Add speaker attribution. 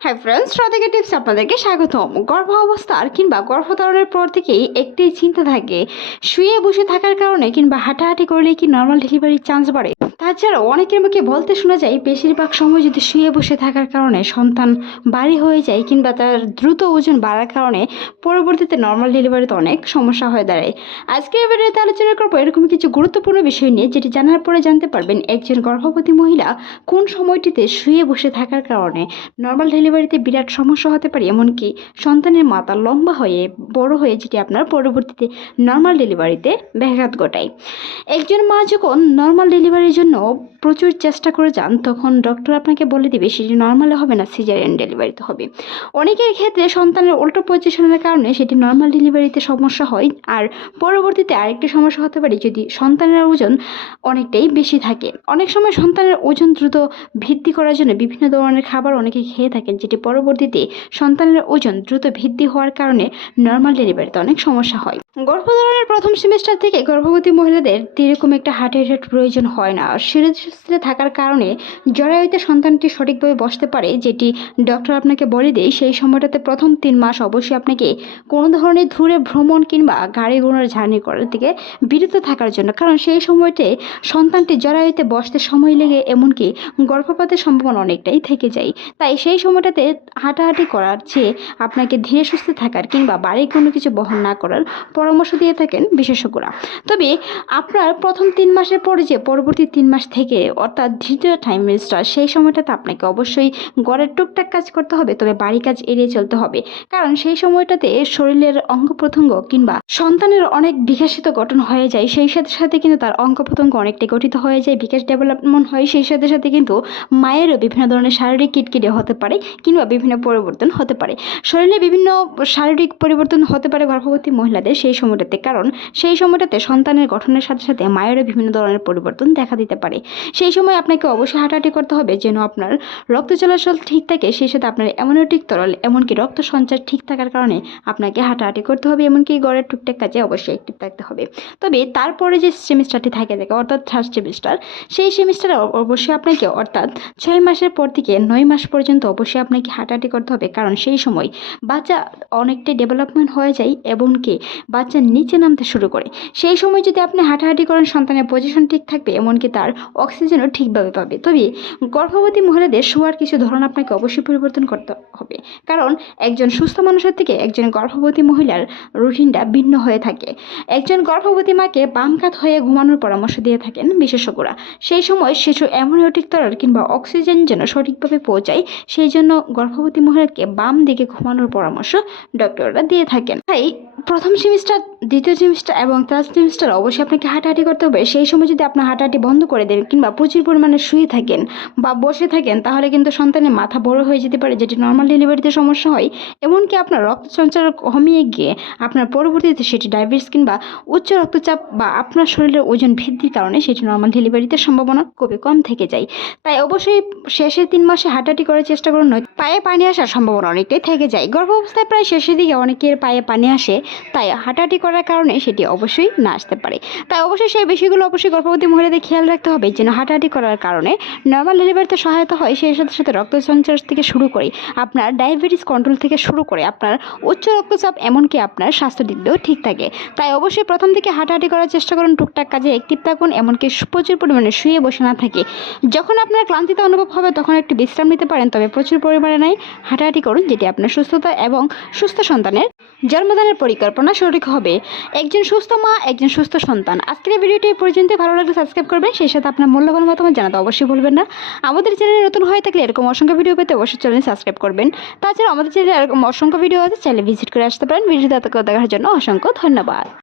Speaker 1: Hi friends থেকে tips আপনাদেরকে স্বাগতম। গর্ভ অবস্থার কিংবা গর্ভধারণের পর থেকেই একটি চিন্তা থাকে। শুয়ে বসে থাকার কারণে কিংবা হাঁটাহাঁটি করলে কি নর্মাল ডেলিভারির চান্স বাড়ে? তাছাড়াও অনেকের মুখে বলতে শোনা যায়, বেশিরভাগ সময় যদি শুয়ে বসে থাকার কারণে সন্তান বাড়ি হয়ে যায় কিংবা তার দ্রুত ওজন বাড়ার কারণে পরবর্তীতে নর্মাল ডেলিভারিতে অনেক সমস্যা হয়ে দাঁড়ায়। আজকে আজকের ভিডিওতে আলোচনা করব এরকম কিছু গুরুত্বপূর্ণ বিষয় নিয়ে, যেটি জানার পরে জানতে পারবেন একজন গর্ভবতী মহিলা কোন সময়টিতে শুয়ে বসে থাকার কারণে। নর্মাল ডেলিভারিতে বিরাট সমস্যা হতে পারে, এমনকি সন্তানের মাথা লম্বা হয়ে, বড় হয়ে, যেটি আপনার পরবর্তীতে নর্মাল ডেলিভারিতে ব্যাঘাত ঘটায়। একজন মা যখন নর্মাল ডেলিভারির জন্য প্রচুর চেষ্টা করে যান, তখন ডক্টর আপনাকে বলে দিবে সেটি নর্মালে হবে না সিজারিয়ান ডেলিভারিতে হবে। অনেকের ক্ষেত্রে সন্তানের উল্টো পজিশনের কারণে সেটি নর্মাল ডেলিভারিতে সমস্যা হয়, আর পরবর্তীতে আরেকটি সমস্যা হতে পারে যদি সন্তানের ওজন অনেকটাই বেশি থাকে। অনেক সময় সন্তানের ওজন দ্রুত বৃদ্ধি করার জন্য বিভিন্ন ধরনের খাবার অনেকে খেয়ে থাকেন, যেটি পরবর্তীতে সন্তানের ওজন দ্রুত বৃদ্ধি হওয়ার কারণে নর্মাল ডেলিভারিতে অনেক সমস্যা হয়। গর্ভধারণের প্রথম সেমিস্টার থেকে গর্ভবতী মহিলাদের এরকম একটা হার্টের রেট প্রয়োজন হয় না শিরোধে থাকার কারণে জরায়ুতে সন্তানটি সঠিকভাবে বসতে পারে, যেটি ডক্টর আপনাকে বলে দেয়, সেই সময়টাতে প্রথম তিন মাস অবশ্যই আপনাকে কোনো ধরনের দূরে ভ্রমণ কিংবা গাড়ি ঘোড়ার জার্নি করার থেকে বিরত থাকার জন্য, কারণ সেই সময়তে সন্তানটি জরায়ুতে বসতে সময় লেগে, এমনকি গর্ভপাতের সম্ভাবনা অনেকটাই থেকে যায়। তাই সেই সময়টাতে হাঁটাহাঁটি করার চেয়ে আপনাকে ধীরে সুস্থে থাকার কিংবা বাড়ি কোনো কিছু বহন না করার পরামর্শ দিয়ে থাকেন বিশেষজ্ঞরা। তবে আপনার প্রথম তিন মাসের পরে যে পরবর্তী তিন মাস থেকে, অর্থাৎ দ্বিতীয় টাইমেস্টার সেই সময়টাতে আপনাকে অবশ্যই গড়ের টুকটাক কাজ করতে হবে, তবে বাড়ি কাজ এড়িয়ে চলতে হবে। কারণ সেই সময়টাতে শরীরের অঙ্গ প্রত্যঙ্গ কিংবা সন্তানের অনেক বিকাশিত গঠন হয়ে যায়, সেই সাথে সাথে কিন্তু তার অঙ্গ প্রত্যঙ্গ অনেকটাই গঠিত হয়ে যায়, বিকাশ ডেভেলপমেন্ট হয়, সেই সাথে সাথে কিন্তু মায়েরও বিভিন্ন ধরনের শারীরিক কিটকিটে হতে পারে কিংবা বিভিন্ন পরিবর্তন হতে পারে। শরীরে বিভিন্ন শারীরিক পরিবর্তন হতে পারে গর্ভবতী মহিলাদের, সেই সময়টাতে। কারণ সেই সময়টাতে সন্তানের গঠনের সাথে সাথে মায়েরও বিভিন্ন ধরনের পরিবর্তন দেখা দিতে পারে। সেই সময় আপনাকে অবশ্যই হাঁটাহাঁটি করতে হবে যেন আপনার রক্ত চলাচল ঠিক থাকে, সেই সাথে আপনার অ্যামোনিটিক তরল, এমনকি রক্ত সঞ্চার ঠিক থাকার কারণে আপনাকে হাঁটাহাঁটি করতে হবে, এমনকি গড়ের টুকটাক কাজে অবশ্যই অ্যাক্টিভ থাকতে হবে। তবে তারপরে যে সেমিস্টারটি থাকে থাকে অর্থাৎ থার্ড সেমিস্টার সেই সেমিস্টারে অবশ্যই আপনাকে অর্থাৎ ছয় মাসের পর থেকে নয় মাস পর্যন্ত অবশ্যই আপনাকে হাঁটাহাঁটি করতে হবে। কারণ সেই সময় বাচ্চা অনেকটাই ডেভেলপমেন্ট হয়ে যায় এবং এমনকি বাচ্চা নিচে নামতে শুরু করে। সেই সময় যদি আপনি হাঁটাহাঁটি করেন, সন্তানের পজিশন ঠিক থাকবে, এমনকি তার অক্সিজেনও ঠিকভাবে পাবে। তবে গর্ভবতী মহিলাদের শোয়ার কিছু ধরন আপনাকে অবশ্যই পরিবর্তন করতে হবে। কারণ একজন সুস্থ মানুষের থেকে একজন গর্ভবতী মহিলার রুটিনটা ভিন্ন হয়ে থাকে। একজন গর্ভবতী মাকে বাম কাত হয়ে ঘুমানোর পরামর্শ দিয়ে থাকেন বিশেষজ্ঞরা। সেই সময় শিশু অ্যামোনিওটিক তরল কিংবা অক্সিজেন যেন সঠিকভাবে পৌঁছায়, সেই জন্য গর্ভবতী মহিলাকে বাম দিকে ঘুমানোর পরামর্শ ডক্টররা দিয়ে থাকেন। তাই প্রথম সেমিস্টার প্রতিষ্ঠার দ্বিতীয় সেমিস্টার এবং থার্ড সেমিস্টার অবশ্যই আপনাকে হাঁটাহাঁটি করতে হবে। সেই সময় যদি আপনার হাঁটাহাঁটি বন্ধ করে দেন কিংবা প্রচুর পরিমাণে শুয়ে থাকেন বা বসে থাকেন, তাহলে কিন্তু সন্তানের মাথা বড় হয়ে যেতে পারে, যেটি নর্মাল ডেলিভারিতে সমস্যা হয়। এমনকি আপনার রক্ত সঞ্চার কমিয়ে গিয়ে আপনার পরবর্তীতে সেটি ডায়াবেটিস কিংবা উচ্চ রক্তচাপ বা আপনার শরীরের ওজন বৃদ্ধির কারণে সেটি নর্মাল ডেলিভারিতে সম্ভাবনা খুবই কম থেকে যায়। তাই অবশ্যই শেষের তিন মাসে হাঁটাহাঁটি করার চেষ্টা করুন পায়ে পানি আসার সম্ভাবনা অনেকটাই থেকে যায়। গর্ভ অবস্থায় প্রায় শেষের দিকে অনেকের পায়ে পানি আসে, তাই হাঁটাহাঁটি করার কারণে সেটি অবশ্যই না আসতে পারে। তাই অবশ্যই সেই বিষয়গুলো অবশ্যই গর্ভবতী মহিলাদের খেয়াল রাখতে হবে যেন হাঁটাহাঁটি করার কারণে নর্মাল ডেলিভারিতে সহায়তা হয়, সেই সাথে সাথে রক্ত সঞ্চার থেকে শুরু করে আপনার ডায়াবেটিস কন্ট্রোল থেকে শুরু করে আপনার উচ্চ রক্তচাপ এমনকি আপনার স্বাস্থ্য দিক ঠিক থাকে। তাই অবশ্যই প্রথম থেকে হাঁটাহাঁটি করার চেষ্টা করুন, টুকটাক কাজে অ্যাক্টিভ থাকুন, এমনকি প্রচুর পরিমাণে শুয়ে বসে না থাকে। যখন আপনার ক্লান্তিতে অনুভব হবে তখন একটু বিশ্রাম নিতে পারেন, তবে প্রচুর পরিমাণে নয় হাঁটাহাঁটি করুন, যেটি আপনার সুস্থতা এবং সুস্থ সন্তানের জন্মদানের পরিকল্পনা সঠিক হবে। একজন সুস্থ মা, একজন সুস্থ সন্তান। আজকের ভিডিওটি পর্যন্ত ভালো লাগলে সাবস্ক্রাইব করবেন। সেই সাথে আপনার মূল্যবান মতামত জানাতে অবশ্যই ভুলবেন না। আমাদের চ্যানেলে নতুন হয়ে থাকলে এরকম অসংখ্য ভিডিও পেতে অবশ্যই চ্যানেল সাবস্ক্রাইব করবেন। তাছাড়া আমাদের চ্যানেলে এরকম অসংখ্য ভিডিও আছে। চ্যানেলে ভিজিট করে আসতে পারেন। ভিডিও দেখার জন্য অসংখ্য ধন্যবাদ।